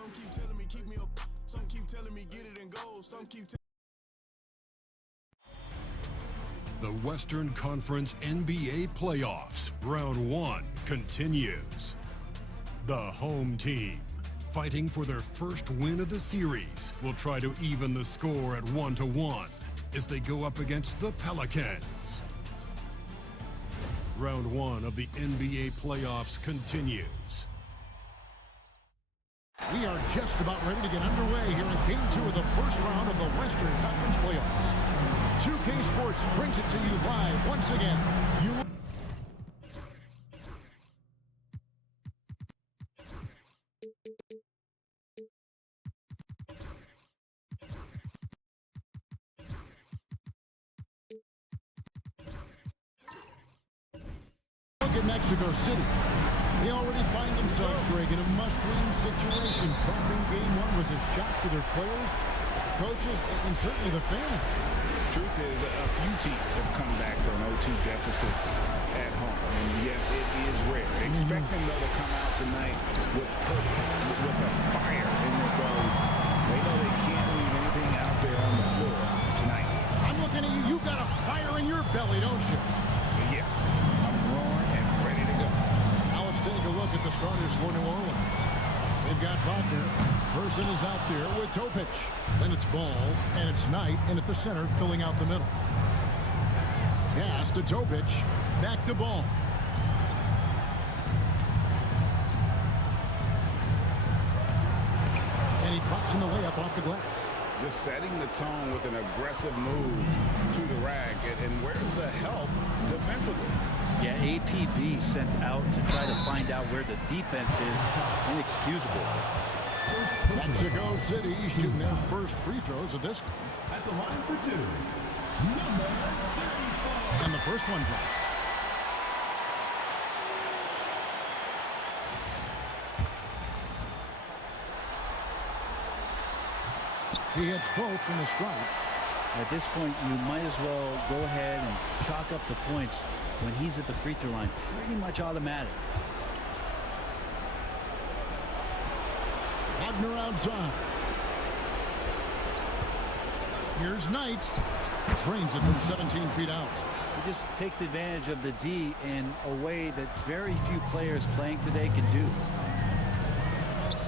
Some keep telling me keep me up. Some keep telling me get it and go. Some keep The Western Conference NBA playoffs, round 1 continues. The home team, fighting for their first win of the series, will try to even the score at 1-1 as they go up against the Pelicans. Round 1 of the NBA playoffs continues. We are just about ready to get underway here in Game 2 of the first round of the Western Conference playoffs. 2K Sports brings it to you live once again. Look at Mexico City. They already find themselves, Greg, in a must-win situation. Dropping Game 1 was a shock to their players, coaches, and certainly the fans. Truth is, a few teams have come back from an 0-2 deficit at home. And yes, it is rare. Expect them, though, to come out tonight with purpose, with a fire in their bellies. They know they can't leave anything out there on the floor tonight. I'm looking at you. You've got a fire in your belly, don't you? Yes, I'm roaring and ready to go. Now let's take a look at the starters for New Orleans. They've got Wagner. Person is out there with Topic. Then it's Ball, and it's Knight, and at the center, filling out the middle. Pass to Topic. Back to Ball. And he drops in the layup off the glass. Just setting the tone with an aggressive move to the rack. And where's the help defensively? Yeah, APB sent out to try to find out where the defense is. Inexcusable. Mexico City shooting their first free throws of this. At the line for 2, number 35. And the first one drops. He hits both from the strike. At this point, you might as well go ahead and chalk up the points when he's at the free throw line. Pretty much automatic. Wagner outside. Here's Knight. Drains it from 17 feet out. He just takes advantage of the D in a way that very few players playing today can do.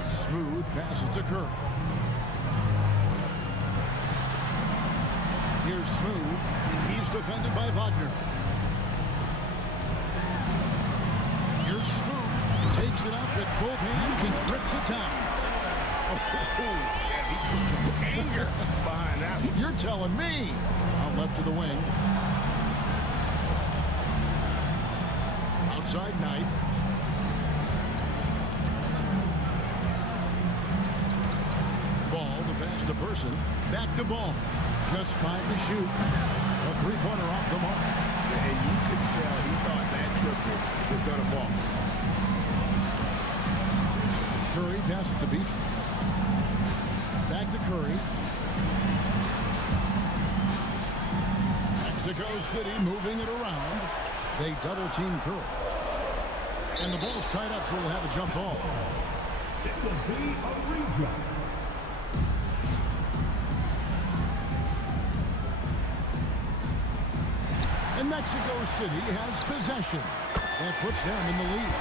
Smooth passes to Curry. Here's Smooth. He's defended by Wagner. Here's Smooth. Takes it up with both hands and grips it down. Yeah, he put some anger behind that one. You're telling me. Out left to the wing. Outside Knight. Ball, the pass to Person. Back to Ball. Just 5 to shoot. A three-pointer off the mark. And you could tell he thought that triple was going to fall. Curry passes to Beach. Back to Curry. Mexico City moving it around. They double-team Curry. And the ball's tied up, so we'll have a jump ball. It will be a re-jump. And Mexico City has possession. That puts them in the lead.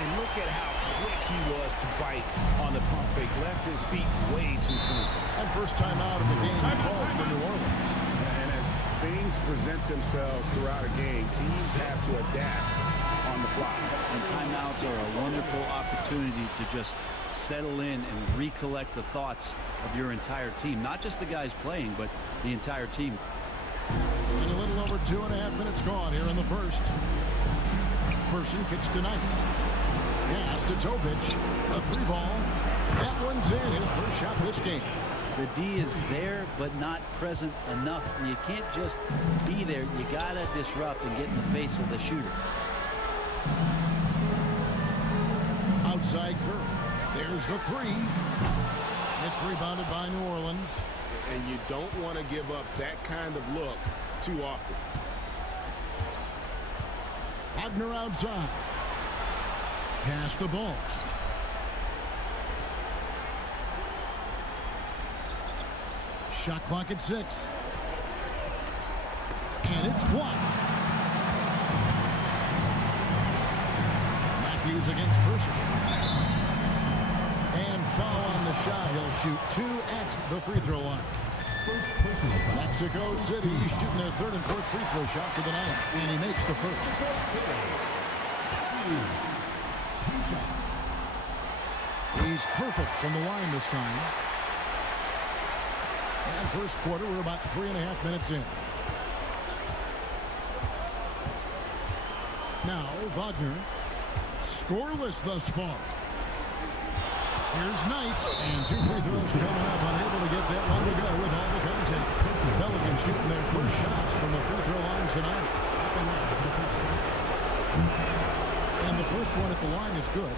And look at how quick he was to bite on the pump fake. Left his feet way too soon. And first time out of the game called for New Orleans. And as things present themselves throughout a game, teams have to adapt on the fly. And timeouts are a wonderful opportunity to just settle in and recollect the thoughts of your entire team. Not just the guys playing, but the entire team. And a little over 2.5 minutes gone here in the first. Person kicks to Knight. Pass to Topic. A 3-ball. That one's in. His first shot this game. The D is there, but not present enough. And you can't just be there. You got to disrupt and get in the face of the shooter. Outside Curry. There's the 3. It's rebounded by New Orleans. And you don't want to give up that kind of look too often. Wagner outside. Pass the ball. Shot clock at 6. And it's blocked. Matthews against Person. And foul on the shot. He'll shoot 2 at the free throw line. Mexico City shooting their 3rd and 4th free throw shots of the night. And he makes the first. 2 shots. He's perfect from the line this time. And first quarter, we're about 3.5 minutes in. Now, Wagner. Scoreless thus far. Here's Knight. And 2 free throws coming up. Unable to get that one to go with all the contact. Pelicans shooting their first shots from the free throw line tonight. And the first one at the line is good.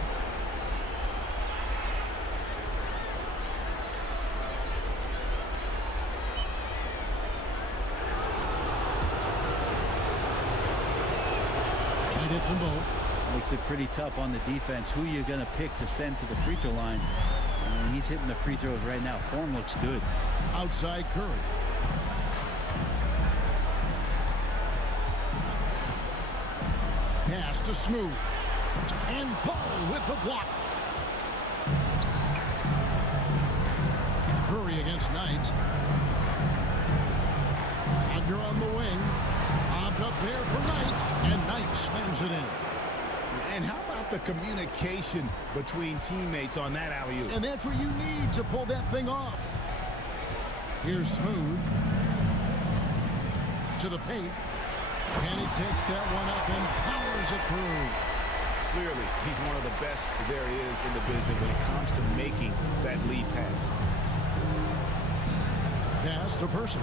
He hits them both. Makes it pretty tough on the defense. Who you're going to pick to send to the free throw line. I mean, he's hitting the free throws right now. Form looks good. Outside Curry. Pass to Smooth. And Paul with the block. Curry against Knight. Wagner on the wing. Bobbed up there for Knight. And Knight slams it in. And how about the communication between teammates on that alley-oop? And that's what you need to pull that thing off. Here's Smooth. To the paint. And he takes that one up and powers it through. Clearly, he's one of the best there is in the business when it comes to making that lead pass. Pass to Person.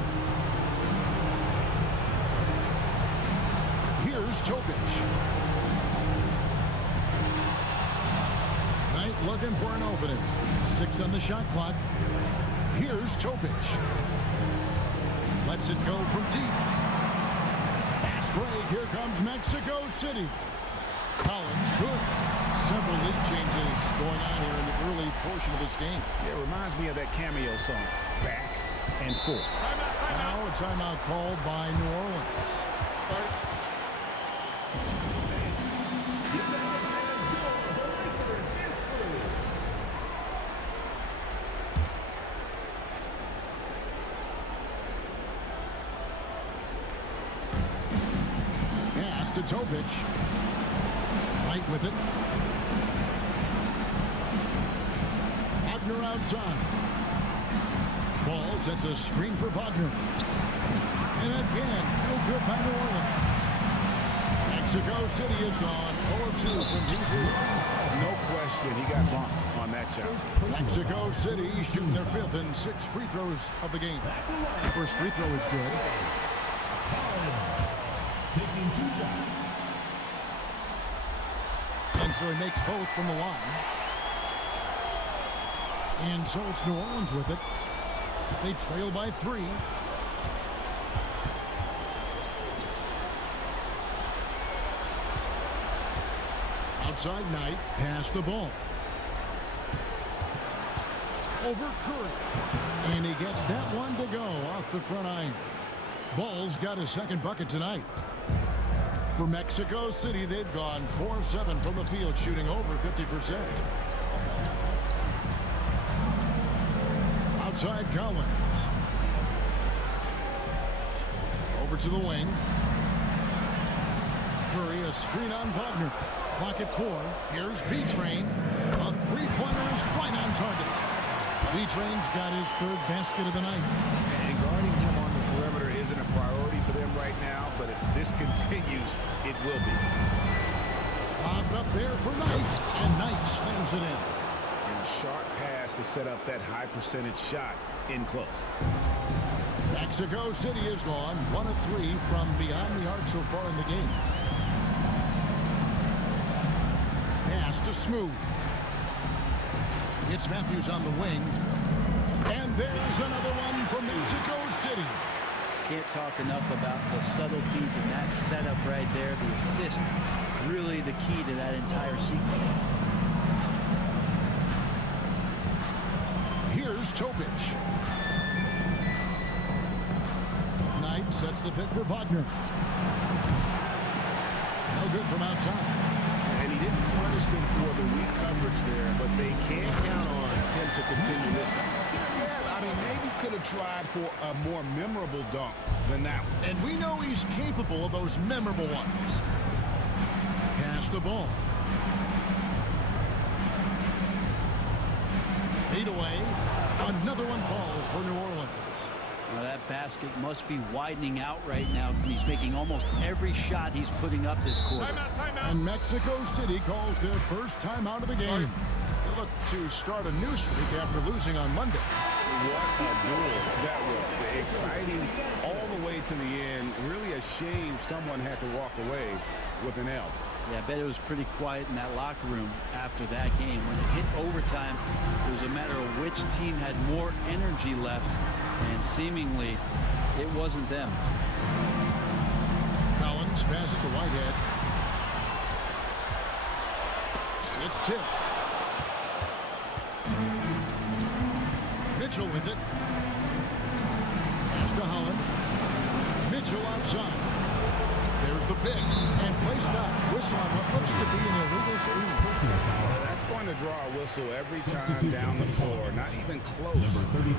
Here's Topic. Knight looking for an opening. 6 on the shot clock. Here's Topic. Lets it go from deep. Fast break. Here comes Mexico City. Collins good. Several lead changes going on here in the early portion of this game. Yeah, it reminds me of that cameo song, Back and Forth. Now a timeout called by New Orleans. Pass to Topic. Right with it. Wagner outside. Ball sets a screen for Wagner. And again, no good by New Orleans. Mexico City is gone 0-2 from deep. No question, he got bumped on that shot. Mexico City shooting their 5th and 6th free throws of the game. The first free throw is good. Taking 2 shots. And so he makes both from the line. And so it's New Orleans with it. They trail by 3. Outside Knight, pass the ball. Over Curry. And he gets that one to go off the front iron. Ball's got his 2nd bucket tonight. For Mexico City, they've gone 4 of 7 from the field, shooting over 50%. Outside Collins. Over to the wing. Curry, a screen on Wagner. Clock at 4. Here's B-Train. A 3-pointer is right on target. B-Train's got his 3rd basket of the night. And guarding him on the perimeter isn't a priority for them right now, but if this continues, it will be. Lobbed up there for Knight, and Knight slams it in. And a sharp pass to set up that high percentage shot in close. Mexico City is gone 1 of 3 from beyond the arc so far in the game. Pass to Smooth. It's Matthews on the wing. And there's another one for Mexico City. Can't talk enough about the subtleties in that setup right there. The assist, really the key to that entire sequence. Here's Topic. sets the pick for Wagner. No good from outside. And he didn't punish them for the weak coverage there, but they can't count on him to continue this. Yeah, I mean, maybe could have tried for a more memorable dunk than that one. And we know he's capable of those memorable ones. Pass the ball. Fade away. Another one falls for New Orleans. Well, that basket must be widening out right now. He's making almost every shot he's putting up this quarter. Timeout. And Mexico City calls their first timeout of the game. They look to start a new streak after losing on Monday. What a duel that was. Exciting all the way to the end. Really a shame someone had to walk away with an L. Yeah, I bet it was pretty quiet in that locker room after that game. When it hit overtime, it was a matter of which team had more energy left, and seemingly it wasn't them. Collins passes it to Whitehead. It's tipped. Mitchell with it. Pass to Holland. Mitchell outside. There's the pick. And play stops. Whistle on what looks to be an illegal screen. Well, that's going to draw a whistle every time down the floor. Not even close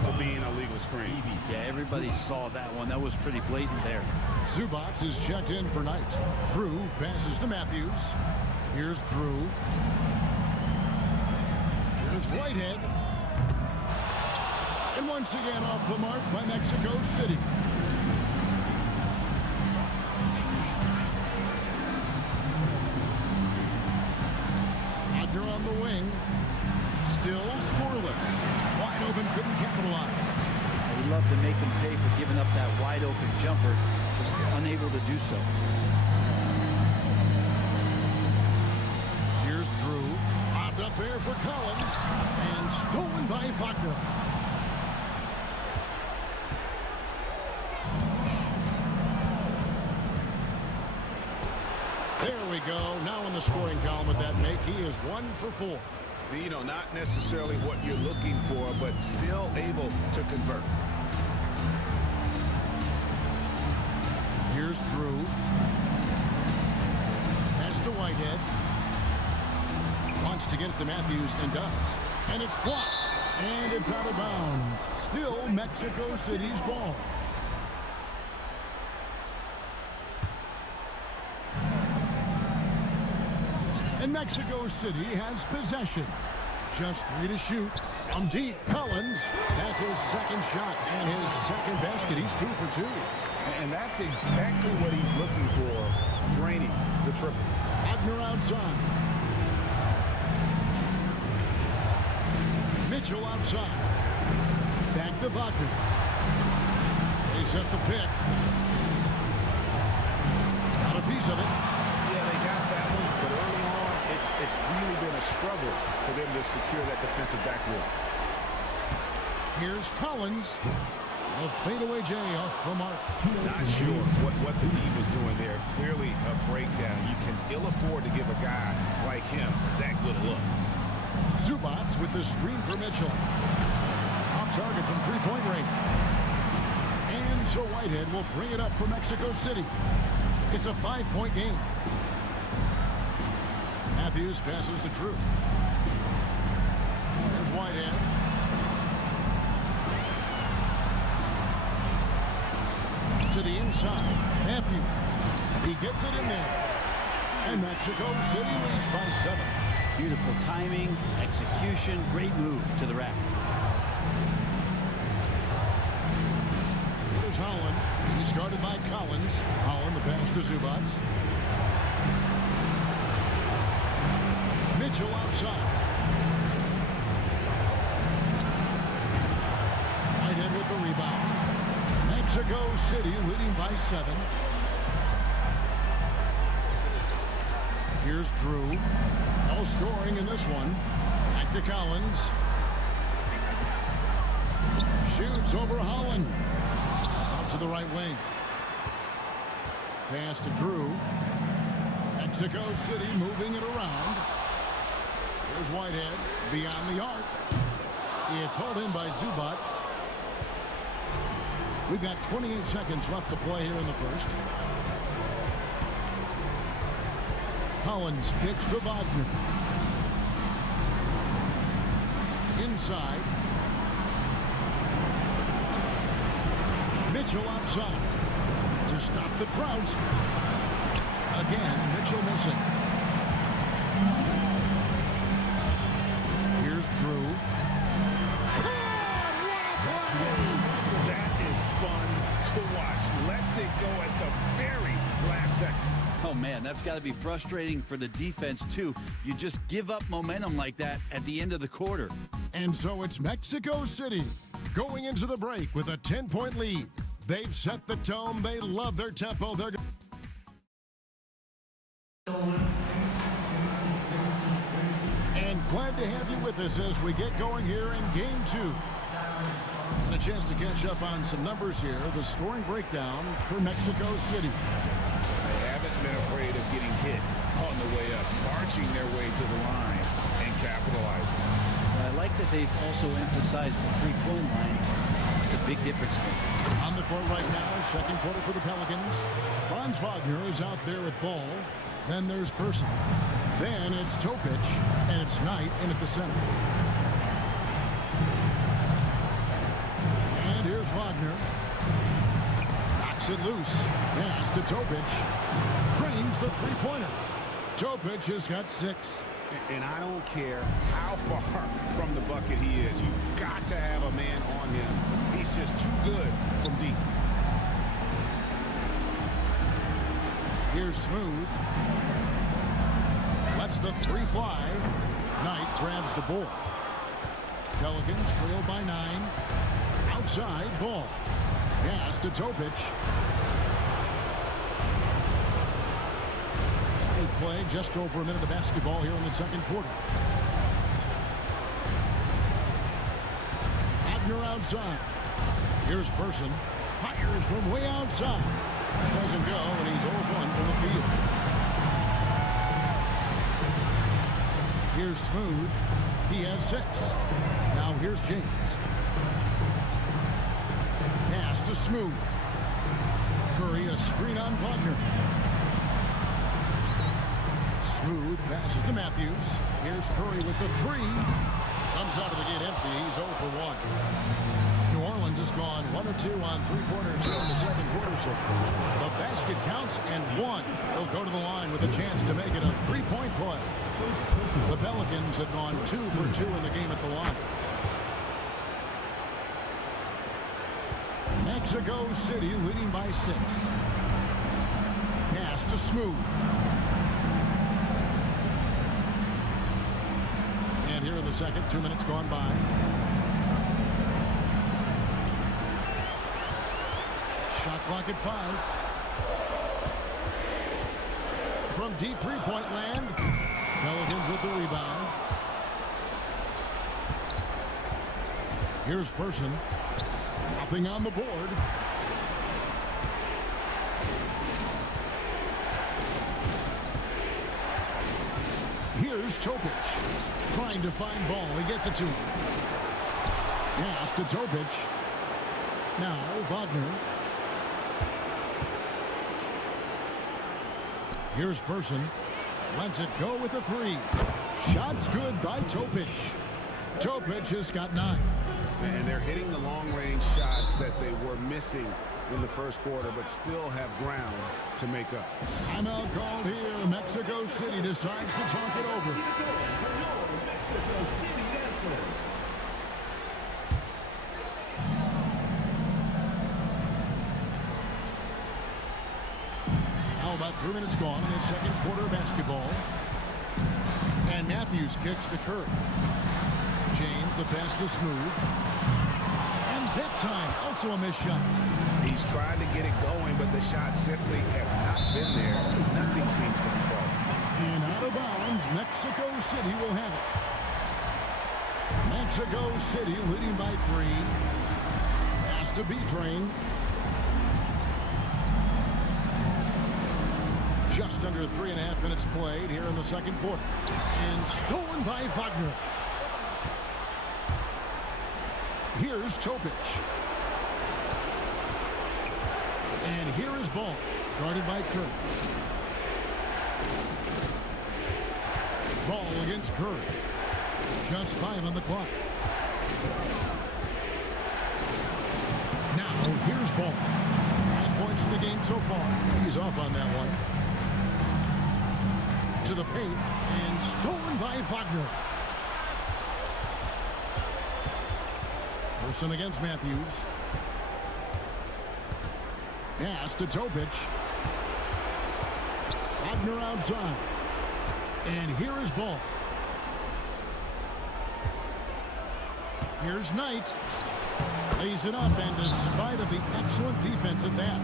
to being a legal screen. Yeah, everybody saw that one. That was pretty blatant there. Zubac is checked in for Knight. Drew passes to Matthews. Here's Drew. Here's Whitehead. And once again off the mark by Mexico City. Wagner on the wing. Still scoreless. Wide open, couldn't capitalize. He'd love to make them pay for giving up that wide open jumper, just unable to do so. Here's Drew. Lobbed up there for Collins. And stolen by Wagner. There we go. Now in the scoring column with that make, he is 1 for 4. You know, not necessarily what you're looking for, but still able to convert. Here's Drew. Pass to Whitehead. Wants to get it to Matthews and does. And it's blocked. And it's out of bounds. Still Mexico City's ball. And Mexico City has possession. Just 3 to shoot. From deep, Collins. That's his second shot and his second basket. He's 2 for 2. And that's exactly what he's looking for, draining the triple. Wagner outside. Mitchell outside. Back to Wagner. They set the pick. Got a piece of it. Yeah, they got that one, but early on, it's really been a struggle for them to secure that defensive backboard. Here's Collins. A fadeaway J off the mark. Not sure what the D was doing there. Clearly a breakdown. You can ill afford to give a guy like him that good a look. Zubac with the screen for Mitchell. Off target from three-point range. And so Whitehead will bring it up for Mexico City. It's a 5-point game. Matthews passes to Drew. There's Whitehead. To the inside. Matthews. He gets it in there. And Mexico City leads by 7. Beautiful timing, execution, great move to the rack. Here's Holland. He's guarded by Collins. Holland the pass to Zubac. Mitchell outside. Whitehead with the rebound. Mexico City leading by 7. Here's Drew. No scoring in this one. Back to Collins. Shoots over Holland. Out to the right wing. Pass to Drew. Mexico City moving it around. Here's Whitehead beyond the arc. It's hauled in by Zubac. We've got 28 seconds left to play here in the first. Collins kicks to Wagner. Inside. Mitchell outside to stop the Trouts. Again, Mitchell missing. Here's Drew. That is fun to watch. Lets it go at the very last second. Oh, man, that's got to be frustrating for the defense, too. You just give up momentum like that at the end of the quarter. And so it's Mexico City going into the break with a 10-point lead. They've set the tone. They love their tempo. They're and glad to have you with us as we get going here in game 2. And a chance to catch up on some numbers here. The scoring breakdown for Mexico City. They haven't been afraid of getting hit on the way up, marching their way to the line and capitalizing. I like that they've also emphasized the three-point line. It's a big difference maker. On the court right now, second quarter for the Pelicans. Franz Wagner is out there with ball. Then there's Person. Then it's Topic, and it's Knight in at the center. And here's Wagner. Knocks it loose. Pass to Topic. Trains the three-pointer. Topic has got 6. And I don't care how far from the bucket he is. You've got to have a man on him. He's just too good from deep. Here's Smooth. Lets the 3 fly. Knight grabs the board. Pelicans trail by 9. Outside ball. Pass to Topic. They play just over a minute of basketball here in the second quarter. Wagner outside. Here's Person. Fires from way outside. Doesn't go, and he's 0 of 1 from the field. Here's Smooth. He has 6. Now here's James. Pass to Smooth. Curry, a screen on Wagner. Smooth passes to Matthews. Here's Curry with the 3. Comes out of the gate empty. He's 0 for 1. New Orleans has gone 1 or 2 on three-pointers here in the second quarter so far. The basket counts and 1. They'll go to the line with a chance to make it a 3-point play. The Pelicans have gone 2 for 2 in the game at the line. Mexico City leading by 6. Pass to Smooth. And here in the second, 2 minutes gone by. Shot clock at 5. From deep three-point land. Pelicans with the rebound. Here's Person. Nothing on the board. Here's Topic. Trying to find ball. He gets it to him. Pass to Topic. Now Wagner. Here's Person. Lets it go with a 3. Shot's good by Topic. Topic has got 9. And they're hitting the long-range shots that they were missing in the first quarter, but still have ground to make up. Timeout called here. Mexico City decides to talk it over. Now about 3 minutes gone in the second quarter of basketball. And Matthews kicks to Curry. James, the pass to Smooth. And that time, also a missed shot. He's tried to get it going, but the shots simply have not been there. Nothing seems to be falling. And out of bounds, Mexico City will have it. Mexico City leading by 3. Pass to B-Train. Just under 3.5 minutes played here in the second quarter. And stolen by Wagner. Here's Topic. And here is ball, guarded by Curry. Ball against Curry. Just 5 on the clock. Now, here's ball. 9 points in the game so far. He's off on that one. To the paint, and stolen by Wagner. Person against Matthews. Pass to Topic. Wagner outside. And here is ball. Here's Knight. Lays it up, and despite of the excellent defense at that,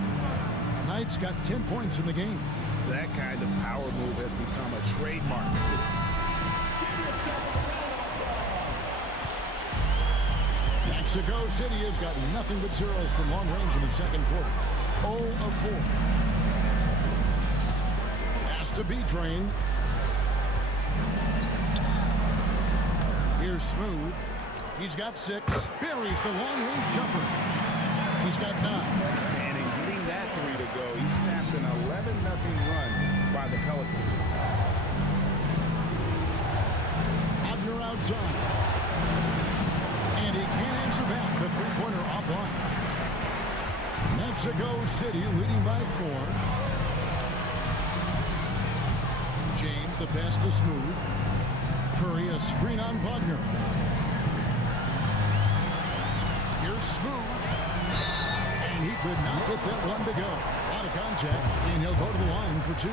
Knight's got 10 points in the game. That kind of power move has become a trademark. Mexico City has got nothing but zeros from long range in the second quarter. 0 of 4. Pass to B-Train. Here's Smooth. He's got 6. Buries the long-range jumper. He's got 9. And in getting that 3 to go, he snaps an 11-0 run by the Pelicans. Wagner outside. And he can't answer back. The three-pointer offline. Mexico City leading by 4. James, the pass to Smooth. Curry, a screen on Wagner. Here's Smooth. And he could not get that one to go. A lot of contact, and he'll go to the line for 2.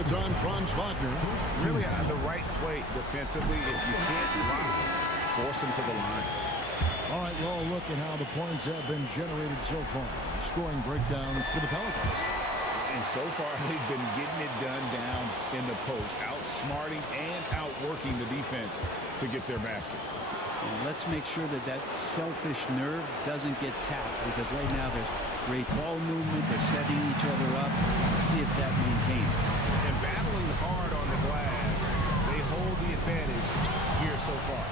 It's on Franz Wagner. Really on the right plate defensively. If you can't block, force him to the line. All right, well, look at how the points have been generated so far. Scoring breakdown for the Pelicans. And so far, they've been getting it done down in the post, outsmarting and outworking the defense to get their baskets. And let's make sure that that selfish nerve doesn't get tapped, because right now there's great ball movement. They're setting each other up. Let's see if that maintains. And battling hard on the glass, they hold the advantage here so far.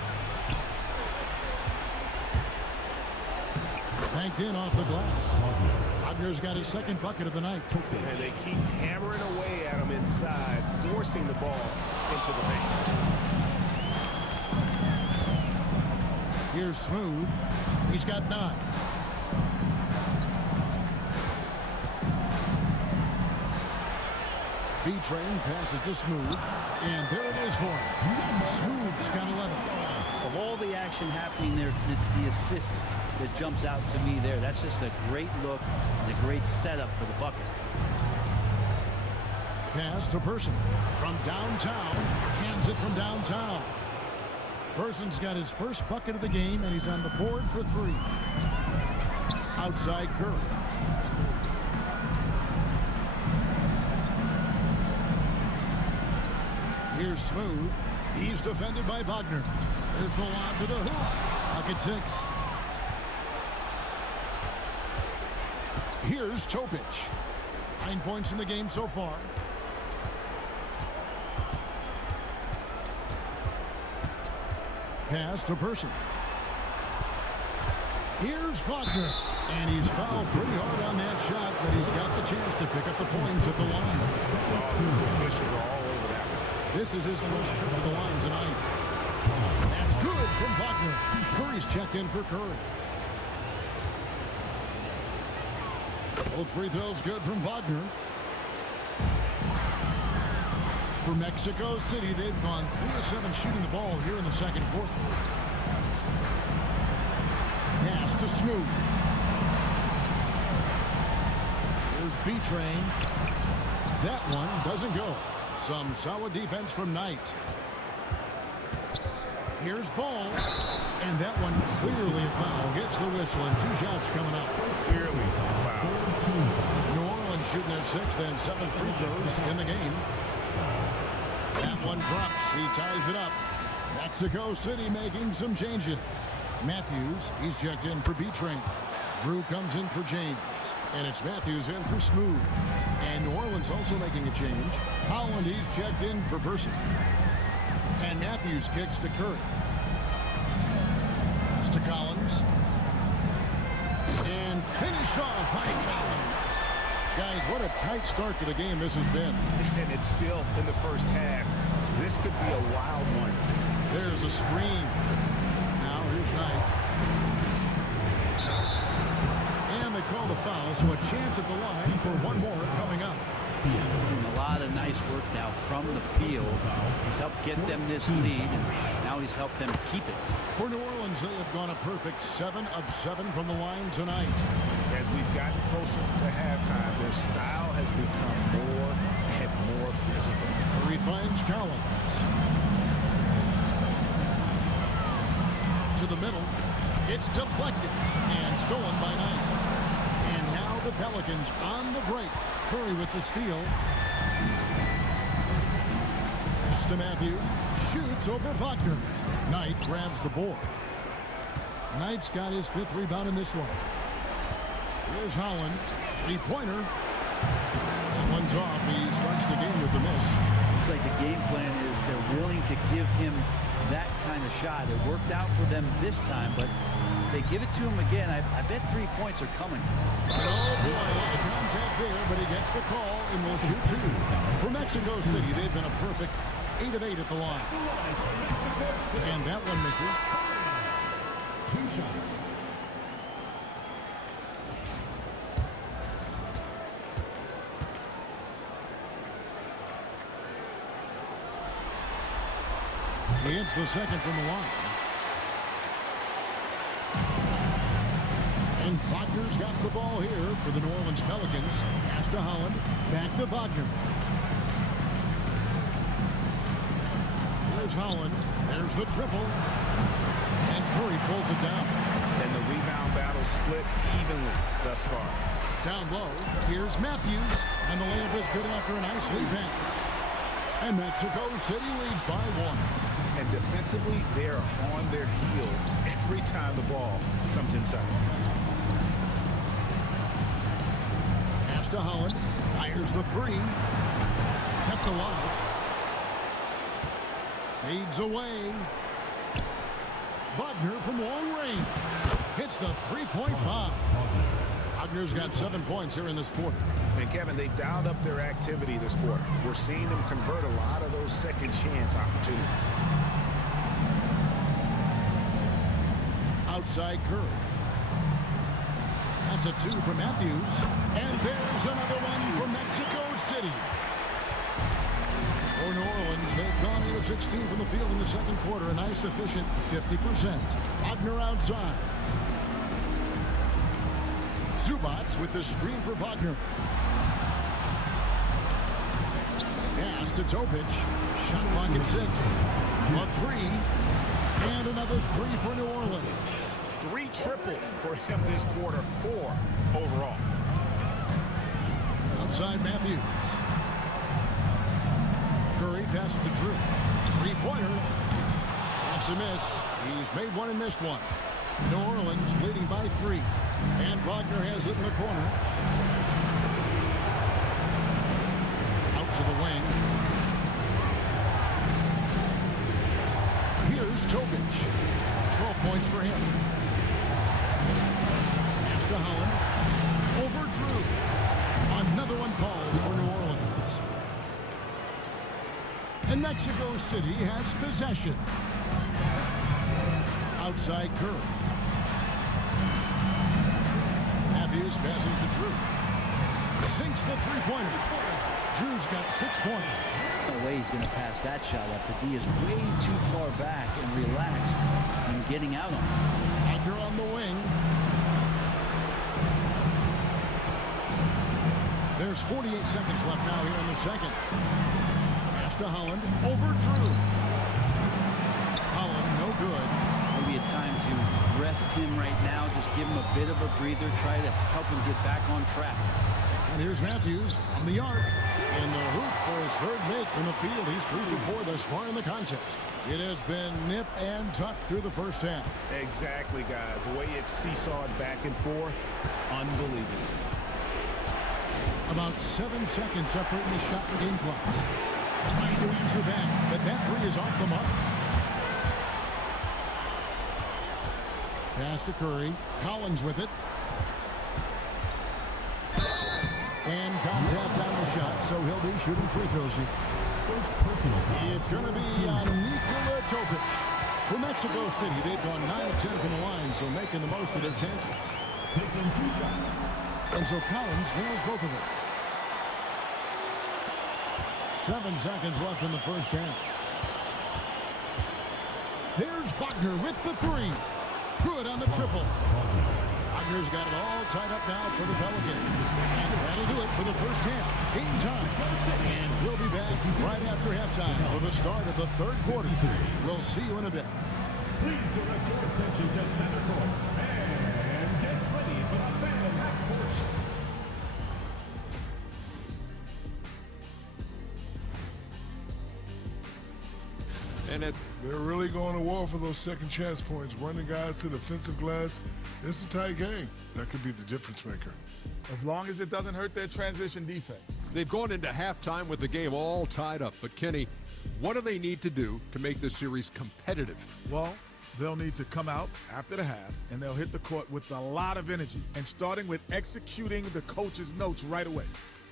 Banked in off the glass. Wagner's got his second bucket of the night. And they keep hammering away at him inside, forcing the ball into the paint. Here's Smooth. He's got 9. B-Train passes to Smooth. And there it is for him. Smooth's got 11. Of all the action happening there, it's the assist that jumps out to me there. That's just a great look and a great setup for the bucket. Pass to Person from downtown. Cans it from downtown. Person's got his first bucket of the game, and he's on the board for 3. Outside Curry. Here's Smooth. He's defended by Wagner. There's the lob to the hoop. Bucket 6. Here's Topic. 9 points in the game so far. Pass to Person. Here's Wagner. And he's fouled pretty hard on that shot, but he's got the chance to pick up the points at the line. Officials are all over that one. This is his first trip to the line tonight. That's good from Wagner. Curry's checked in for Curry. Both free throws good from Wagner. For Mexico City, they've gone 3 of 7 shooting the ball here in the second quarter. Pass to Smooth. Here's B-Train. That one doesn't go. Some solid defense from Knight. Here's Ball. And that one clearly a foul. Gets the whistle, and 2 shots coming up. Clearly a foul. New Orleans shooting their 6th and 7th free throws in the game. That one drops. He ties it up. Mexico City making some changes. Matthews, he's checked in for B-Train. Drew comes in for James. And it's Matthews in for Smooth. And New Orleans also making a change. Holland, he's checked in for Person. And Matthews kicks to Curry. Pass to Collins. And finished off by Collins. Guys, what a tight start to the game this has been. And it's still in the first half. This could be a wild one. There's a screen. Now here's Knight. And they call the foul, so a chance at the line for one more coming up. A lot of nice work now from the field. He's helped get them this lead, and now he's helped them keep it. For New Orleans, they have gone a perfect 7 of 7 from the line tonight. As we've gotten closer to halftime, their style has become more and more physical. Murray finds Collins. To the middle. It's deflected and stolen by Knight. And now the Pelicans on the break. Curry with the steal. Pass to Matthews. Shoots over Wagner. Knight grabs the board. Knight's got his 5th rebound in this one. Here's Holland. 3-pointer. That one's off. He starts the game with a miss. Looks like the game plan is they're willing to give him that kind of shot. It worked out for them this time, but if they give it to him again, I bet 3 points are coming. Oh boy, a lot of contact there, but he gets the call and will shoot 2. For Mexico City, they've been a perfect 8 of 8 at the line. And that one misses. 2 shots. He hits the second from the line. And Wagner's got the ball here for the New Orleans Pelicans. Pass to Holland. Back to Wagner. There's Holland. There's the triple. And Curry pulls it down. And the rebound battle split evenly thus far. Down low. Here's Matthews. And the layup is good after a nice lead pass. And Mexico City leads by 1. And defensively, they're on their heels every time the ball comes inside. Pass to Holland. Fires the 3. Kept alive. Fades away. Wagner from long range. Hits the 3-point bomb. Wagner's got 7 points here in this quarter. And Kevin, they've dialed up their activity this quarter. We're seeing them convert a lot of those second chance opportunities. Outside Curry. That's a 2 for Matthews. And there's another one for Mexico City. For New Orleans, they've gone 8 of 16 from the field in the second quarter. A nice, efficient 50%. Wagner outside. Zubats with the screen for Wagner. Pass to Topic. Shot clock at 6. A 3. And another 3 for New Orleans. 3 triples for him this quarter, 4 overall. Outside Matthews. Curry passes to Drew. 3-pointer. That's a miss. He's made one and missed one. New Orleans leading by 3. And Wagner has it in the corner. Out to the wing. Here's Topic. 12 points for him. Pass to Holland. Over Drew. Another one falls for New Orleans. And Mexico City has possession. Outside Curry. Matthews passes to Drew. Sinks the 3-pointer. Drew's got 6 points. No way he's going to pass that shot up. The D is way too far back and relaxed in getting out on it. Wagner on the wing. There's 48 seconds left now here in the second. Pass to Holland. Over Drew. Holland, no good. Maybe a time to rest him right now. Just give him a bit of a breather. Try to help him get back on track. And here's Matthews from the arc. In the hoop for his 3rd make from the field. He's 3 for 4 thus far in the contest. It has been nip and tuck through the first half. Exactly, guys. The way it's seesawed back and forth, unbelievable. About 7 seconds separating the shot and game clocks. Trying to answer back, but that 3 is off the mark. Pass to Curry. Collins with it. And contact on the shot, so he'll be shooting free throws here. It's going to be Nikola Topic. For Mexico City, they've gone 9 of 10 from the line, so making the most of their chances. Taking 2 shots. And so Collins nails both of them. 7 seconds left in the first half. There's Wagner with the 3. Good on the triple. Wagner's got it all tied up now for the Pelicans. And that'll do it for the first half. Game time. And we'll be back right after halftime for the start of the third quarter. We'll see you in a bit. Please direct your attention to center court. And get ready for the fan and half court. And they're really going to war for those second chance points, running guys to the defensive glass. It's a tight game. That could be the difference maker. As long as it doesn't hurt their transition defense. They've gone into halftime with the game all tied up. But, Kenny, what do they need to do to make this series competitive? Well, they'll need to come out after the half, and they'll hit the court with a lot of energy, and starting with executing the coach's notes right away.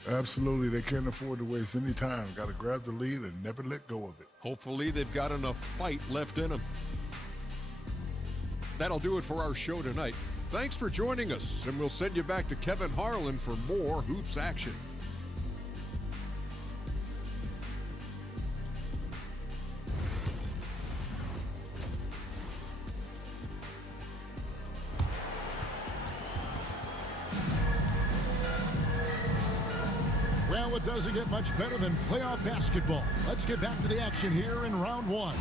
Absolutely. They can't afford to waste any time. Got to grab the lead and never let go of it. Hopefully they've got enough fight left in them. That'll do it for our show tonight. Thanks for joining us, and we'll send you back to Kevin Harlan for more hoops action. Well, it doesn't get much better than playoff basketball. Let's get back to the action here in round 1.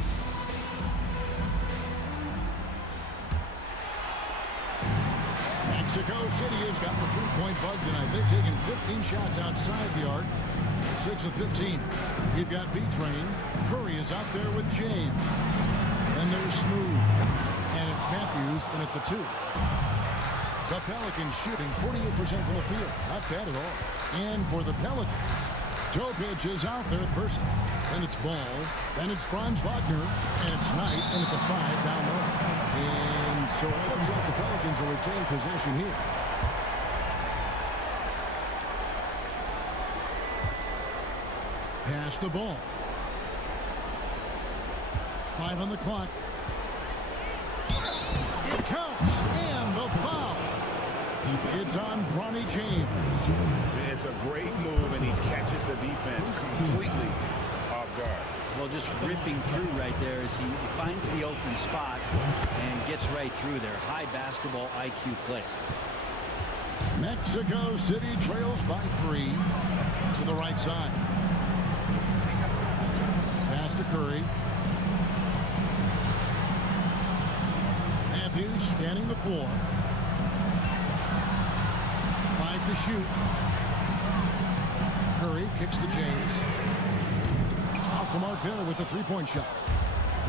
Mexico City has got the three-point bug tonight. They've taken 15 shots outside the arc. 6 of 15. You've got B-Train. Curry is out there with James. Then there's Smooth. And it's Matthews in at the 2. The Pelicans shooting 48% from the field. Not bad at all. And for the Pelicans, Topic is out there at person. Then it's Ball. Then it's Franz Wagner. And it's Knight in at the 5 down low. And so it looks like the Pelicans will retain possession here. Pass the ball. 5 on the clock. It counts. And the foul. It's on Bronny James. It's a great move, and he catches the defense completely off guard. Well, just ripping through right there as he finds the open spot and gets right through there. High basketball IQ play. Mexico City trails by 3 to the right side. Pass to Curry. Matthews scanning the floor. 5 to shoot. Curry kicks to James. Off the mark there with the three-point shot.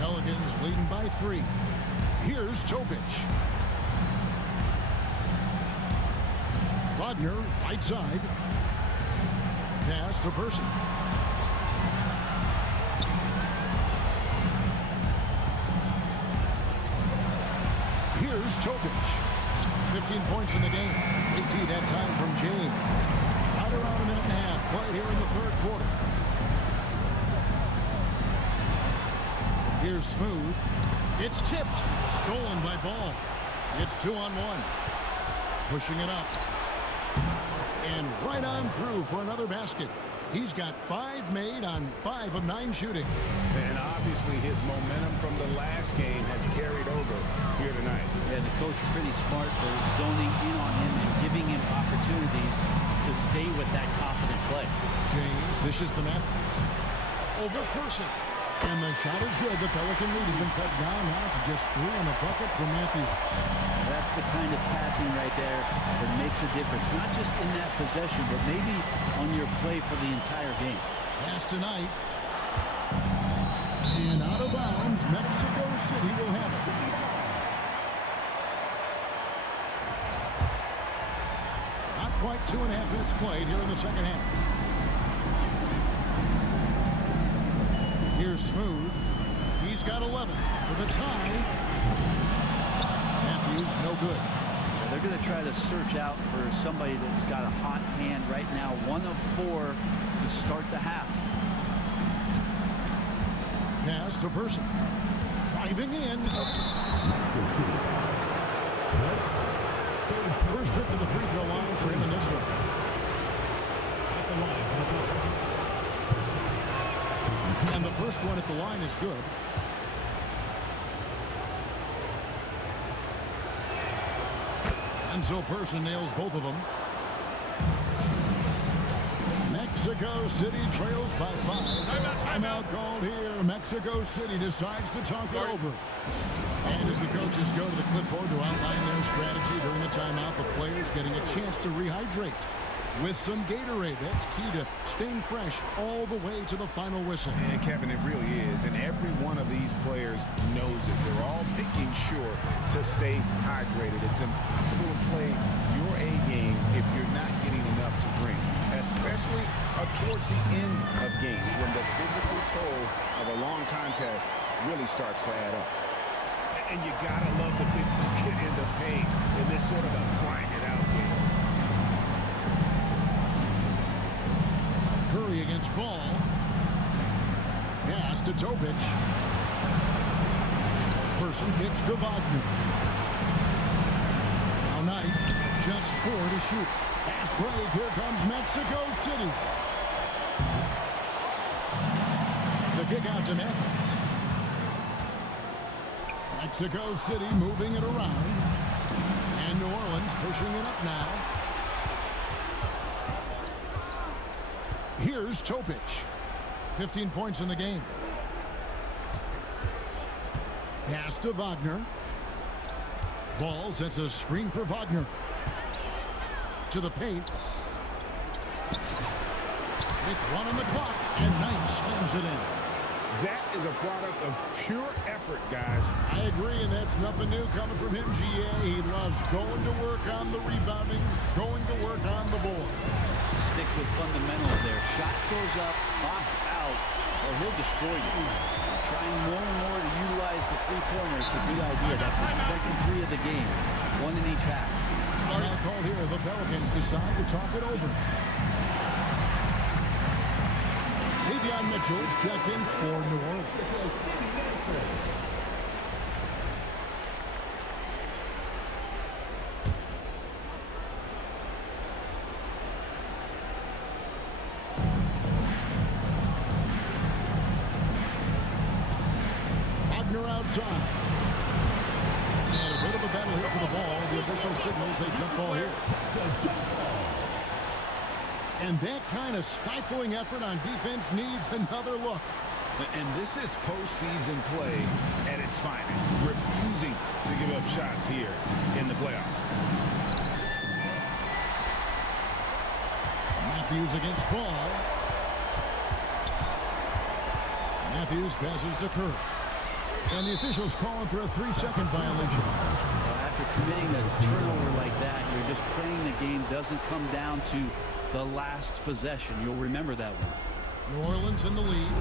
Pelicans leading by 3. Here's Topic. Wagner, right side. Pass to Person. Here's Topic. 15 points in the game. 18 that time from James. Right around a minute and a half played here in the third quarter. Here's Smooth. It's tipped. Stolen by Ball. It's 2-on-1. Pushing it up. And right on through for another basket. He's got 5 made on 5 of 9 shooting. And obviously his momentum from the last game has carried over here tonight. Yeah, the coach pretty smart for zoning in on him and giving him opportunities to stay with that confident play. James dishes to Matthews. Over Person. And the shot is good. The Pelican lead has been cut down now to just 3 on the bucket from Matthews. That's the kind of passing right there that makes a difference. Not just in that possession, but maybe on your play for the entire game. Pass tonight. And out of bounds, Mexico City will have it. Not quite 2.5 minutes played here in the second half. Here's Smooth. He's got 11 for the tie. Matthews, no good. they're going to try to search out for somebody that's got a hot hand right now. 1 of 4 to start the half. Pass to Person. Driving in. First trip to the free throw line for him in this one. And the first one at the line is good. And so Person nails both of them. Mexico City trails by 5. Timeout called here. Mexico City decides to talk it over. And as the coaches go to the clipboard to outline their strategy during the timeout, the players getting a chance to rehydrate with some Gatorade. That's key to staying fresh all the way to the final whistle. And Kevin, it really is. And every one of these players knows it. They're all making sure to stay hydrated. It's impossible to play your A game if you're not getting enough to drink, especially towards the end of games when the physical toll of a long contest really starts to add up. And you gotta love the big bucket in the paint in this sort of a grinded out game. Curry against Ball. Pass to Topic. Person kicks to Wagner. Now Knight, just 4 to shoot. Pass break, here comes Mexico City. The kick out to Matthews. Mexico City moving it around. And New Orleans pushing it up now. Here's Topic. 15 points in the game. Pass to Wagner. Ball sets a screen for Wagner. To the paint. With 1 on the clock, and Knight slams it in. That is a product of pure effort, guys. I agree, and that's nothing new coming from him, GA. He loves going to work on the rebounding, going to work on the board. Stick with fundamentals there. Shot goes up, box out, or he'll destroy you. Trying more and more to utilize the three-pointer. It's a good idea. That's his second 3 of the game. 1 in each half. Now called here, the Pelicans decide to talk it over. Davion Mitchell checked in for New Orleans. Wagner outside. And a bit of a battle here for the ball. The official signals a jump ball here. And that kind of stifling effort on defense needs another look. And this is postseason play at its finest. Refusing to give up shots here in the playoffs. Matthews against Ball. Matthews passes to Curry. And the officials calling for a 3-second violation. After committing a turnover like that, you're just praying the game doesn't come down to the last possession. You'll remember that one. New Orleans in the lead.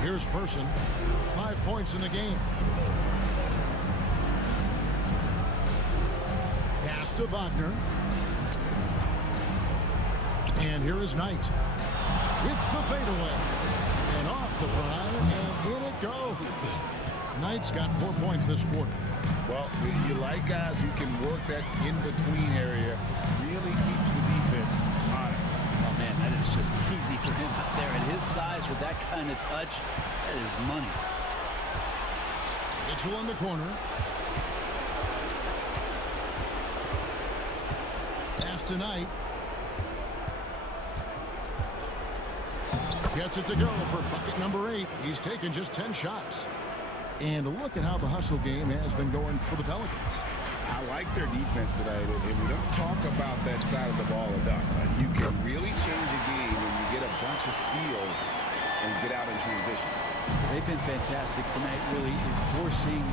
Here's Person. 5 points in the game. Pass to Wagner. And here is Knight. With the fadeaway. And off the prime, and in it goes. Knight's got 4 points this quarter. Well, you like guys who can work that in-between area. Really keeps the defense honest. Oh, man, that is just easy for him out there. At his size, with that kind of touch, that is money. Mitchell in the corner. Pass to Knight. Gets it to go for bucket number 8. He's taken just 10 shots. And look at how the hustle game has been going for the Pelicans. I like their defense today, and we don't talk about that side of the ball enough. You can really change a game when you get a bunch of steals and get out in transition. They've been fantastic tonight, really enforcing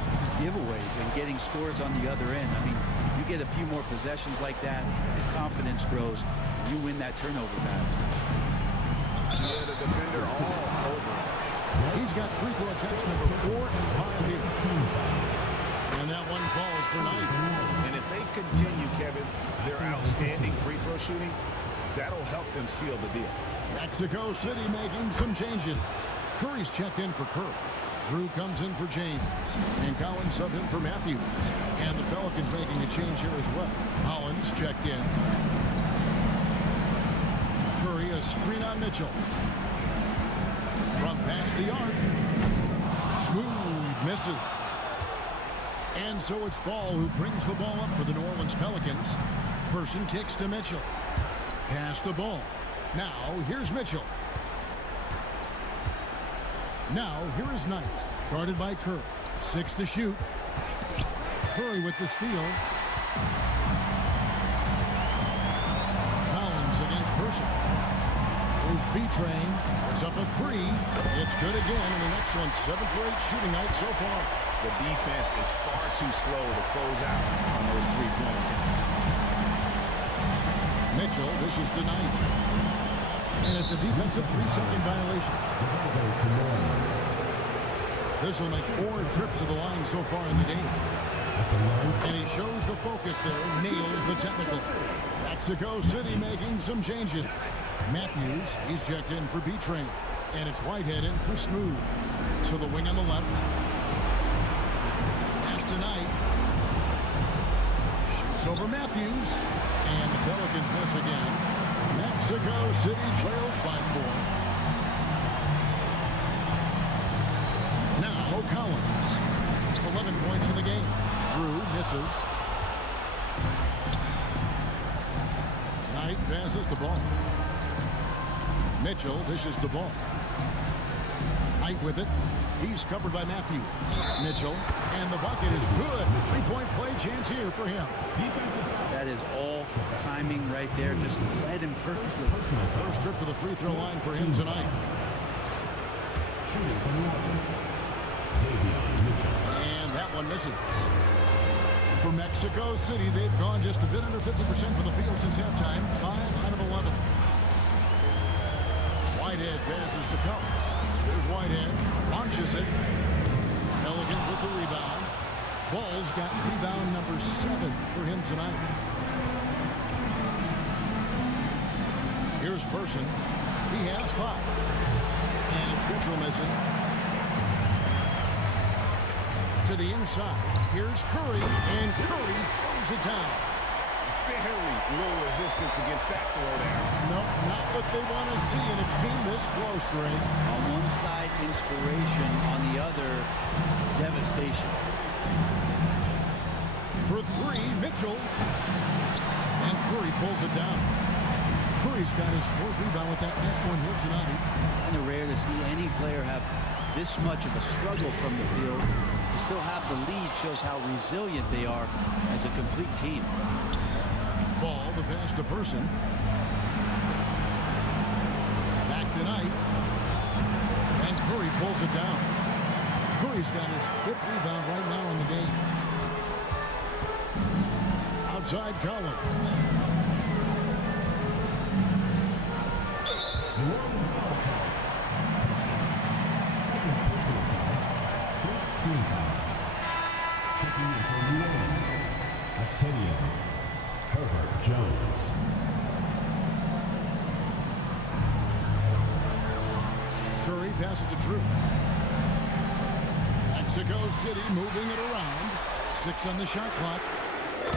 giveaways and getting scores on the other end. I mean, you get a few more possessions like that, your confidence grows, and you win that turnover battle. Yeah, the defender all over. He's got free throw attempts number 4 and 5 here. shooting, that'll help them seal the deal. Mexico City making some changes. Curry's checked in for Curry. Drew comes in for James. And Collins subbed in for Matthews. And the Pelicans making a change here as well. Collins checked in. Curry, a screen on Mitchell. From past the arc. Smooth misses. And so it's Ball who brings the ball up for the New Orleans Pelicans. Person kicks to Mitchell. Pass the ball. Now, here's Mitchell. Now, here is Knight. Guarded by Curry. 6 to shoot. Curry with the steal. Collins against Person. Here's B-Train. It's up a 3. It's good again, and an excellent 7 for 8 shooting night so far. The defense is far too slow to close out on those three-point attempts. Mitchell, this is denied. And it's a defensive 3-second violation. This will make 4 trips to the line so far in the game. And he shows the focus there, nails the technical. Mexico City making some changes. Matthews, he's checked in for B-Train. And it's Whitehead in for Smooth. To the wing on the left. Pass tonight. Shoots over Matthews. And the Pelicans miss again. Mexico City trails by 4. Now Collins. 11 points in the game. Drew misses. Knight passes the ball. Mitchell dishes the ball. Knight with it. He's covered by Matthews. Mitchell. And the bucket is good. 3-point play chance here for him. That is all timing right there. Just led him perfectly. First trip to the free throw line for him tonight. And that one misses. For Mexico City, they've gone just a bit under 50% for the field since halftime. 5 out of 11. Whitehead passes to Collins. Here's Whitehead. Launches it. Pelicans with the rebound. Ball's got rebound number 7 for him tonight. Here's Person. He has 5. And it's Mitchell missing. To the inside. Here's Curry. And Curry throws it down. Very low resistance against that throw there. Nope, not what they want to see in a game this close, Greg. On one side, inspiration. On the other, devastation. For 3, Mitchell. And Curry pulls it down. Curry's got his 4th rebound with that last one here tonight. Kind of rare to see any player have this much of a struggle from the field. To still have the lead shows how resilient they are as a complete team. Ball, the pass to Person. Back to Knight. And Curry pulls it down. Curry's got his 5th rebound right now in the game. Outside Collins. New Orleans foul call. Second personal foul. First team foul. Checking in for New Orleans. Kenyon. Herbert Jones. Curry passes to Drew. Mexico City moving it around. 6 on the shot clock.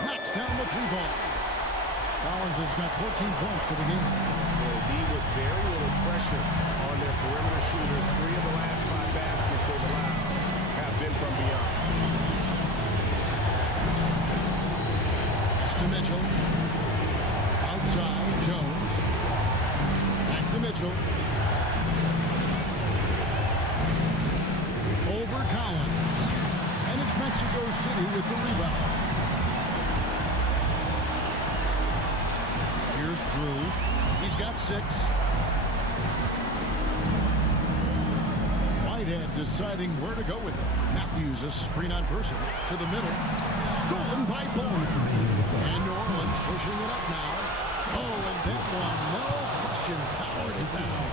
Knocks down the 3-ball. Collins has got 14 points for the game. They'll be with very little pressure on their perimeter shooters. 3 of the last 5 baskets they've allowed have been from beyond. Pass to Mitchell. Outside, Jones. Back to Mitchell. Over Collins. And it's Mexico City with the rebound. Here's Drew. He's got 6. Whitehead deciding where to go with it. Matthews, a screen on Person. To the middle. Stolen by Bowman. And New Orleans pushing it up now. Oh, and that one, no question, powered it down.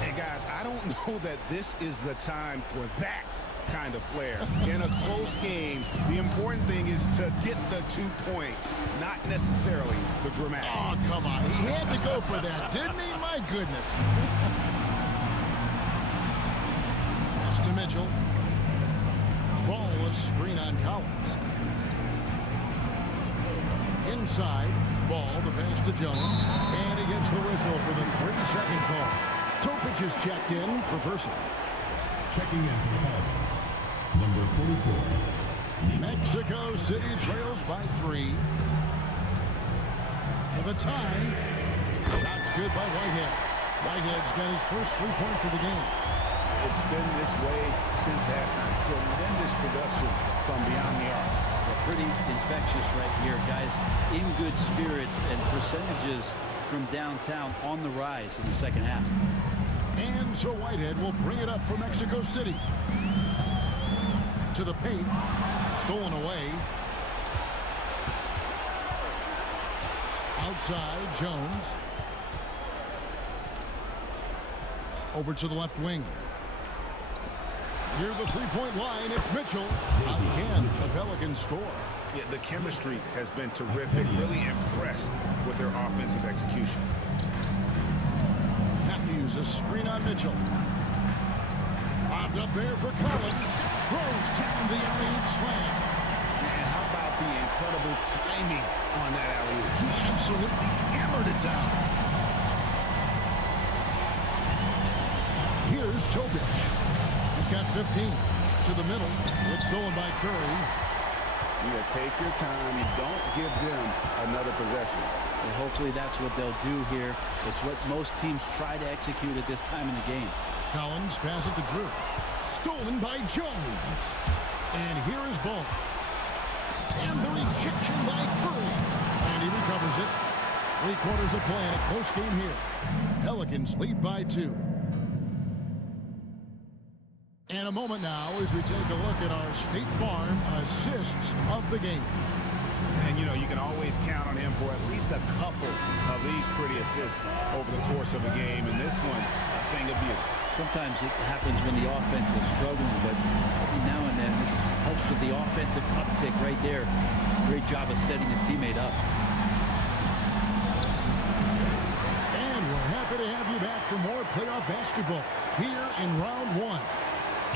Hey, guys, I don't know that this is the time for that kind of flair. In a close game, the important thing is to get the 2 points, not necessarily the grammatics. Oh, come on. He had to go for that, didn't he? My goodness. Pass to Mitchell. Ball was screen on Collins. Inside, ball, the pass to Jones. And he gets the whistle for the 3-second call. Topic is checked in for Person. Checking in for Collins, number 44. Mexico City trails by 3. For the tie. Shot's good by Whitehead. Whitehead's got his first 3 points of the game. It's been this way since halftime. Tremendous production from beyond the arc. They're pretty infectious right here, guys. In good spirits and percentages from downtown on the rise in the second half. And so Whitehead will bring it up for Mexico City. To the paint. Stolen away. Outside, Jones. Over to the left wing. Near the three-point line, it's Mitchell. Again, the Pelicans score. Yeah, the chemistry has been terrific. Really impressed with their offensive execution. Matthews, a screen on Mitchell. Bobbed up there for Collins. Throws down the alley-oop slam. And how about the incredible timing on that alley-oop? He absolutely hammered it down. Here's Tobic. He's got 15. To the middle. It's stolen by Curry. Yeah, take your time. You don't give them another possession. And hopefully that's what they'll do here. It's what most teams try to execute at this time in the game. Collins passes it to Drew. Stolen by Jones. And here is Ball. And the rejection by Curry. And he recovers it. 3 quarters of play in a close game here. Pelicans lead by 2. And a moment now as we take a look at our State Farm assists of the game. And, you know, you can always count on him for at least a couple of these pretty assists over the course of a game. And this one, a thing of beauty. Sometimes it happens when the offense is struggling, but every now and then this helps with the offensive uptick right there. Great job of setting his teammate up. And we're happy to have you back for more playoff basketball here in round 1.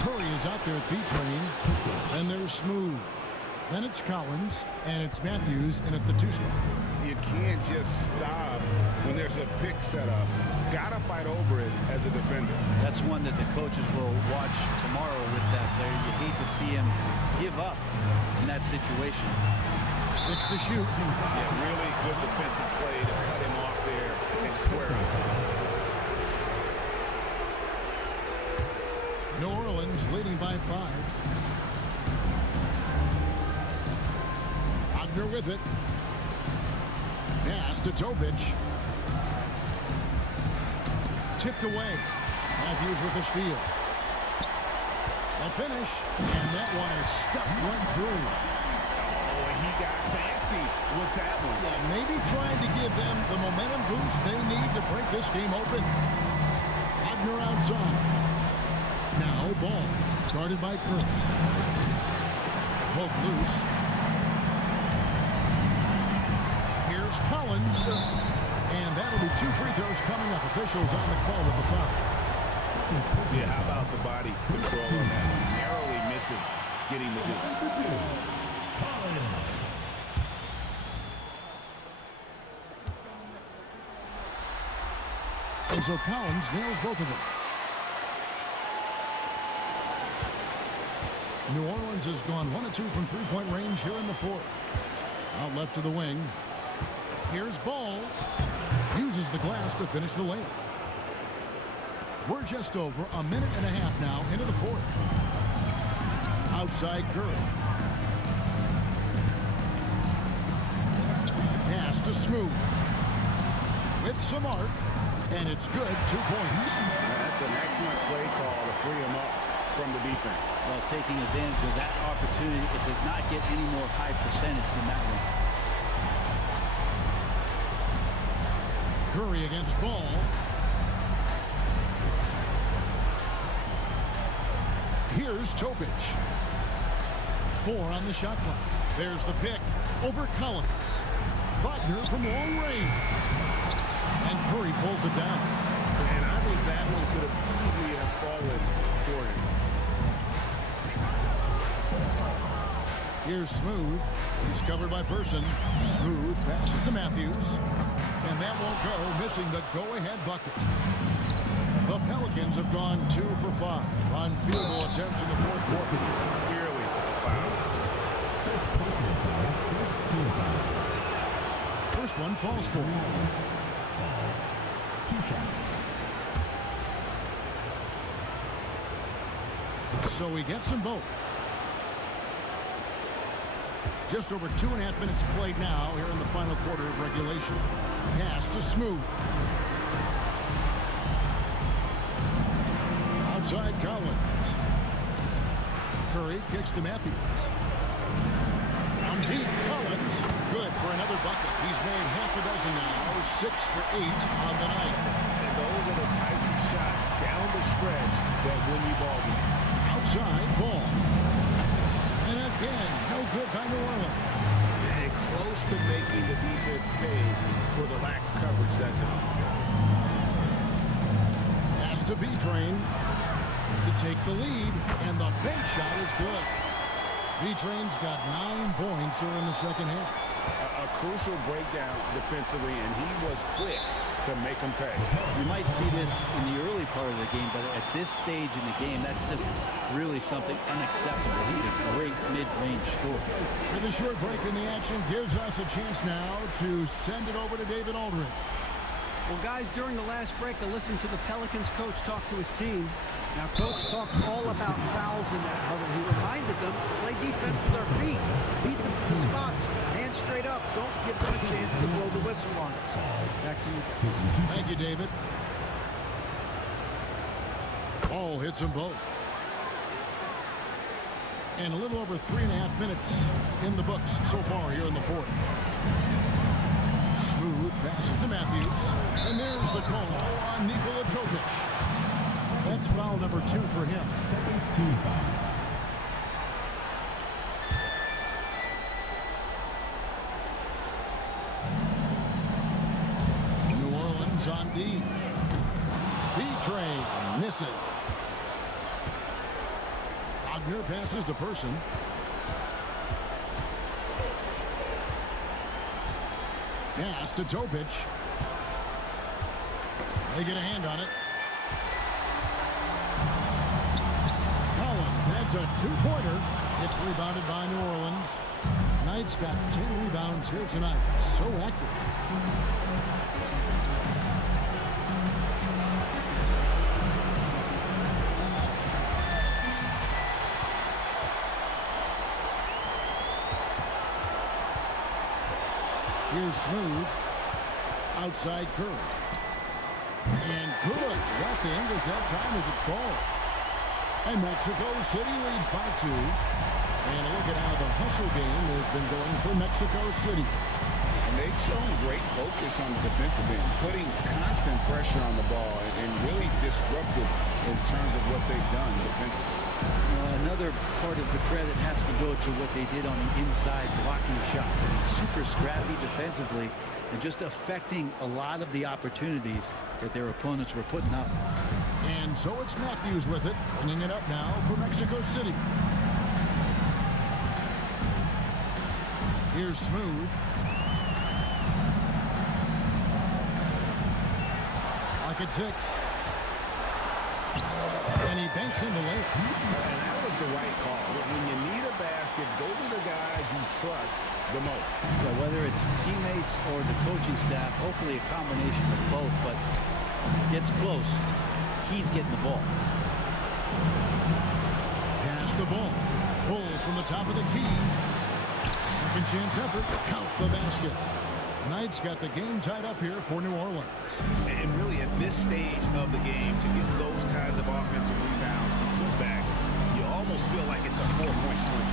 Curry is out there at B-Train, and there's Smooth. Then it's Collins, and it's Matthews in at the 2 spot. You can't just stop when there's a pick set up. Gotta fight over it as a defender. That's one that the coaches will watch tomorrow with that player. You hate to see him give up in that situation. 6 to shoot. Yeah, really good defensive play to cut him off there and square it. New Orleans leading by 5. Wagner with it. Pass to Tobic. Tipped away. Matthews with the steal. A finish. And that one is stuffed right through. Oh, he got fancy with that one. Yeah, maybe trying to give them the momentum boost they need to break this game open. Wagner outside. Now Ball, guarded by Curry. Poke loose. Here's Collins. And that'll be 2 free throws coming up. Officials on the call with the foul. Yeah, how about the body control on that? Narrowly misses getting the deuce. And so Collins nails both of them. New Orleans has gone 1 of 2 from 3-point range here in the 4th. Out left to the wing. Here's Ball. Uses the glass to finish the layup. We're just over a minute and a half now into the 4th. Outside Curry. Pass to Smooth. With some arc. And it's good. 2 points. That's an excellent play call to free him up from the defense. Well, taking advantage of that opportunity, it does not get any more high percentage than that one. Curry against Ball. Here's Topic. 4 on the shot clock. There's the pick over Collins. Wagner from long range. And Curry pulls it down. And I think that one could have easily have fallen for him. Here's Smooth. He's covered by Person. Smooth passes to Matthews. And that won't go, missing the go-ahead bucket. The Pelicans have gone 2 for 5 on field goal attempts in the fourth quarter. Clearly a foul. Personal foul. First team foul. First one falls for him. 2 shots. So he gets them both. Just over 2.5 minutes played now here in the final quarter of regulation. Pass to Smooth. Outside Collins. Curry kicks to Matthews. From deep, Collins. Good for another bucket. He's made half a dozen now. 6 for 8 on the night. And those are the types of shots down the stretch that win you ball games. Outside Ball. And again, no good by New Orleans. And close to making the defense pay for the lax coverage that time. Pass to B-Train to take the lead, and the bank shot is good. B-Train's got 9 points here in the second half. A crucial breakdown defensively, and he was quick to make them pay. You might see this in the early part of the game, but at this stage in the game, that's just really something unacceptable. He's a great mid-range scorer. And the short break in the action gives us a chance now to send it over to David Aldridge. Well, guys, during the last break, I listened to the Pelicans coach talk to his team. Now, coach talked all about fouls in that huddle. He reminded them, play defense with their feet. Beat them to the spots. Hands straight up. Don't give them a chance to blow the whistle on us. Back to you guys. Thank you, David. Ball hits them both. And a little over 3.5 minutes in the books so far here in the fourth. Smooth passes to Matthews. And there's the call on Nikola Jokic. That's foul number 2 for him. Second team foul. New Orleans on D. B-Train missing. Wagner passes to Person. Pass to Topic. They get a hand on it. Collins, that's a 2-pointer. It's rebounded by New Orleans. Knight's got 10 rebounds here tonight. So active. Here's Smooth. Outside Curry. And good. Got the Ingles that time as it falls. And Mexico City leads by 2. And look at how the hustle game has been going for Mexico City. And they've shown great focus on the defensive end, putting constant pressure on the ball and really disruptive in terms of what they've done defensively. Another part of the credit has to go to what they did on the inside blocking shots. I mean, super scrappy defensively and just affecting a lot of the opportunities that their opponents were putting up. And so it's Matthews with it, bringing it up now for Mexico City. Here's Smooth. Lock at 6. And he banks in the layup. And that was the right call. When you need a basket, go to the guys you trust the most. Well, whether it's teammates or the coaching staff, hopefully a combination of both, but gets close. He's getting the ball. Pass the ball. Pulls from the top of the key. Second chance effort. Count the basket. Knight's got the game tied up here for New Orleans. And really at this stage of the game, to get those kinds of offensive rebounds from putbacks, you almost feel like it's a 4-point swing.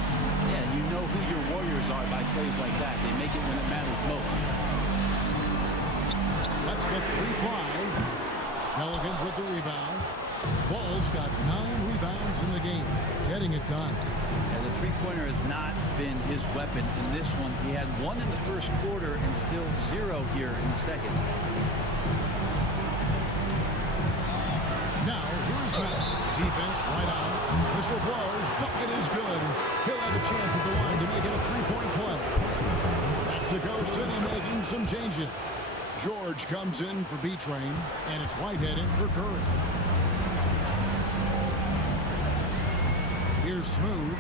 Yeah, you know who your Warriors are by plays like that. They make it when it matters most. That's the free fly. Pelicans with the rebound. Ball's got 9 rebounds in the game, getting it done. And the three-pointer has not been his weapon in this one. He had 1 in the first quarter and still 0 here in the second. Now, here's Matt. Defense right on. Whistle blows. Bucket is good. He'll have a chance at the line to make it a 3-point play. Mexico City making some changes. George comes in for B-Train, and it's Whitehead in for Curry. Here's Smooth.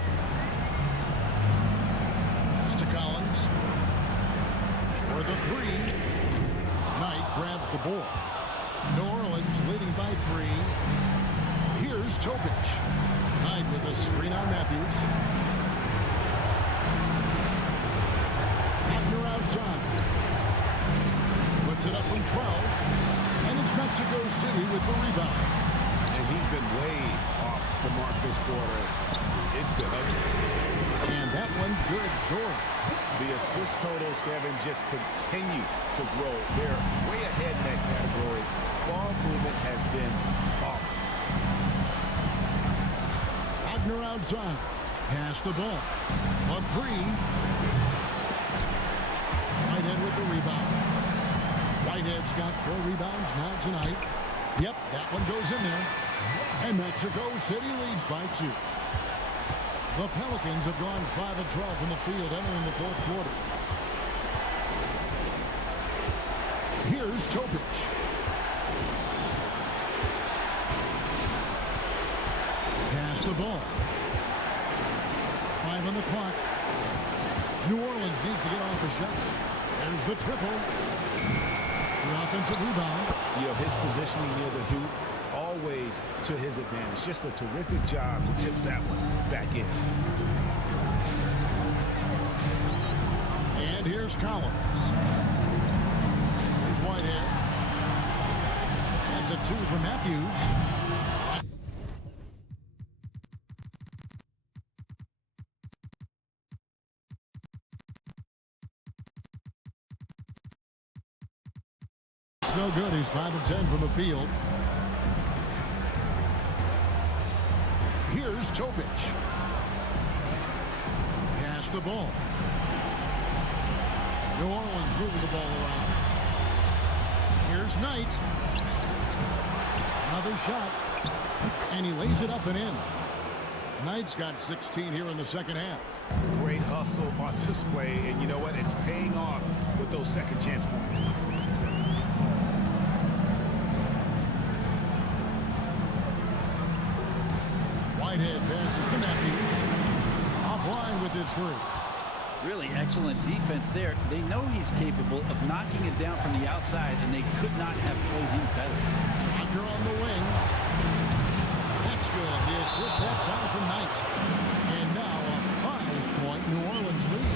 Pass to Collins. For the 3. Knight grabs the board. New Orleans leading by 3. Here's Topic. Knight with a screen on Matthews. Wagner outside. Puts it up from 12. And it's Mexico City with the rebound. And he's been way off the mark this quarter. It's been ugly. And that one's good, George. The assist totals, Kevin, just continue to grow. They're way ahead in that category. Ball movement has been flawless. Wagner outside. Pass the ball. A 3. Whitehead with the rebound. Whitehead's got 4 rebounds now tonight. Yep, that one goes in there. And Mexico City leads by 2. The Pelicans have gone 5 of 12 from the field entering the 4th quarter. Here's Topic. Pass the ball. 5 on the clock. New Orleans needs to get off a shot. There's the triple. The offensive rebound. You know, his positioning near the hoop, always to his advantage. Just a terrific job to tip that one back in. And here's Collins. Here's Whitehead. That's a 2 for Matthews. It's no good. He's 5 of 10 from the field. Here's Topic. Pass the ball. New Orleans moving the ball around. Here's Knight. Another shot. And he lays it up and in. Knight's got 16 here in the second half. Great hustle on display, and you know what? It's paying off with those second chance points. Whitehead passes to Matthews. Offline with his 3. Really excellent defense there. They know he's capable of knocking it down from the outside, and they could not have played him better. Wagner on the wing. That's good. The assist that time from Knight. And now a 5-point New Orleans lead.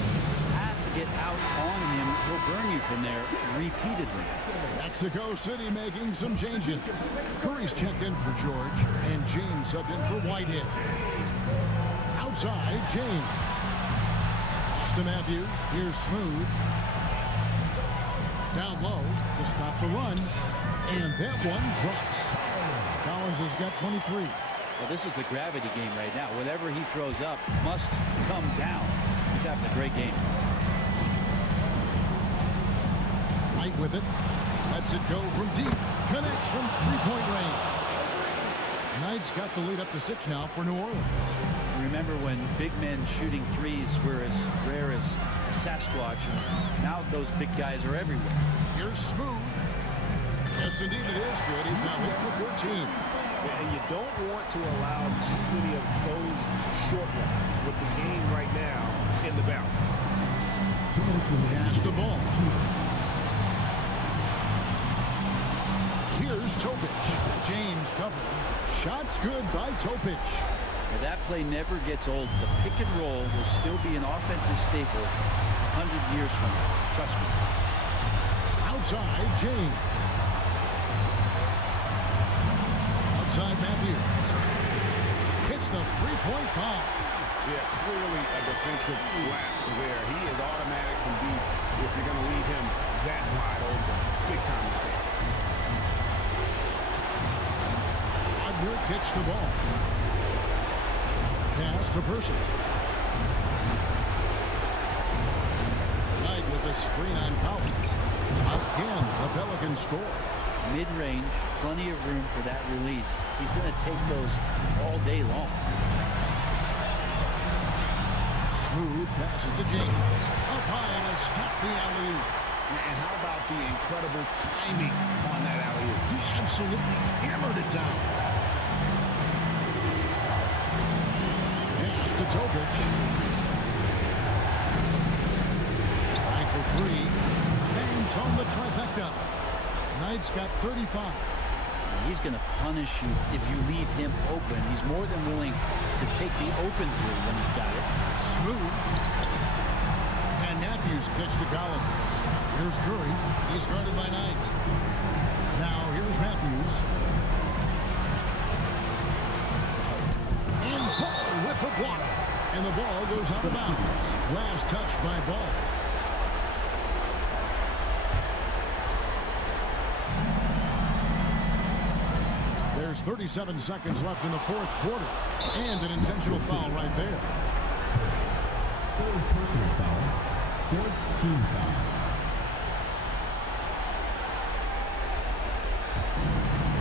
Have to get out on him. He'll burn you from there repeatedly. Mexico City making some changes. Curry's checked in for George, and James subbed in for Whitehead. Outside, James. Pass to Matthew. Here's Smooth. Down low to stop the run. And that one drops. Collins has got 23. Well, this is a gravity game right now. Whatever he throws up must come down. He's having a great game. Knight with it. Lets it go from deep. Connects from 3-point range. Knight's got the lead up to 6 now for New Orleans. Remember when big men shooting threes were as rare as Sasquatch, and now those big guys are everywhere. Here's Smooth. Yes, indeed it is good. He's now 8 for 14. And you don't want to allow too many of those short ones with the game right now in the balance. Pass the ball. Here's Topic. James covered. Shot's good by Topic. Now that play never gets old. The pick and roll will still be an offensive staple 100 years from now. Trust me. Outside, James. Outside Matthews. Hits the 3-point bomb. Yeah, clearly a defensive lapse there. He is automatic from deep if you're going to leave him that wide open. Big time mistake. Wagner kicks the ball. Pass to Person. Knight with a screen on Collins. Again, the Pelicans score. Mid-range, plenty of room for that release. He's going to take those all day long. Smooth passes to James. Up high and a stop the alley-oop. And how about the incredible timing on that alley-oop? He absolutely hammered it down. Pass to Tobic. Right for three. Bangs home the trifecta. Knight's got 35. He's going to punish you if you leave him open. He's more than willing to take the open three when he's got it. Smooth. And Matthews pitch to Collins. Here's Curry. He's guarded by Knight. Now here's Matthews. And Ball with the block. And the ball goes out of bounds. Last touch by Ball. There's 37 seconds left in the fourth quarter. And an intentional foul right there. Third personal foul. Fourth team foul.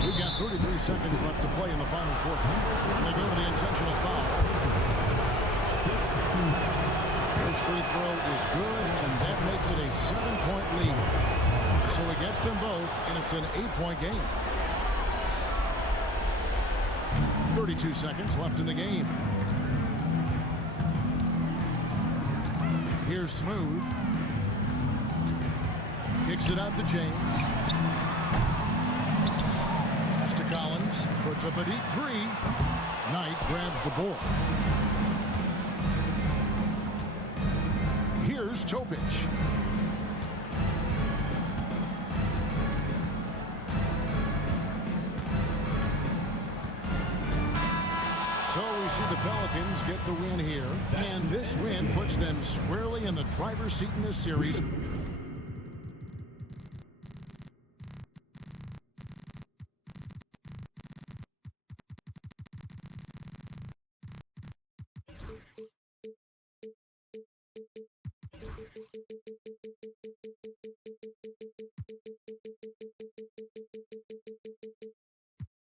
We've got 33 seconds left to play in the final quarter. And they go to the intentional foul. This free throw is good, and that makes it a 7-point lead. So it gets them both, and it's an 8-point game. 32 seconds left in the game. Here's Smooth. Kicks it out to James. Pass to Collins. Puts up a deep three. Knight grabs the board. Here's Topic. So we see the Pelicans get the win here. And this win puts them squarely in the driver's seat in this series.